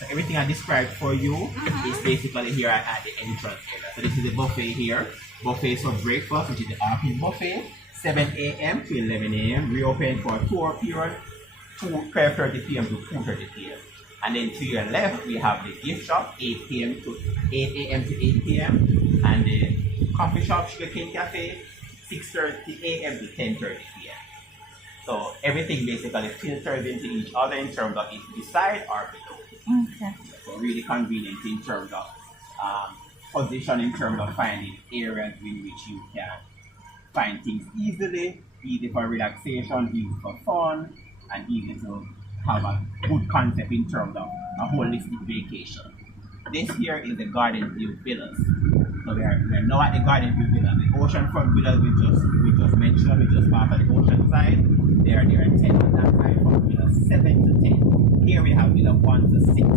So everything I described for you is basically here at the entrance area. So this is the buffet here. Buffet for breakfast, which is the Arkin buffet. 7 a.m. to 11 a.m. We open for a tour period, 12:30 p.m. to 2:30 p.m. And then to your left, we have the gift shop, 8 p.m. to 8 a.m. to 8 p.m. And the coffee shop, Sugar Cane Cafe, 6:30 a.m. to 10:30 p.m. So everything basically filters into each other in terms of it's beside or below. Okay. So really convenient in terms of position, in terms of finding areas in which you can find things easily, easy for relaxation, easy for fun, and easy to have a good concept in terms of a holistic vacation. This here is the Garden View Villas. So we are now at the Garden View Villas. The oceanfront villas we just mentioned, we just passed at the ocean side. There are 10 on that side from villa 7 to 10. Here we have villa 1 to 6.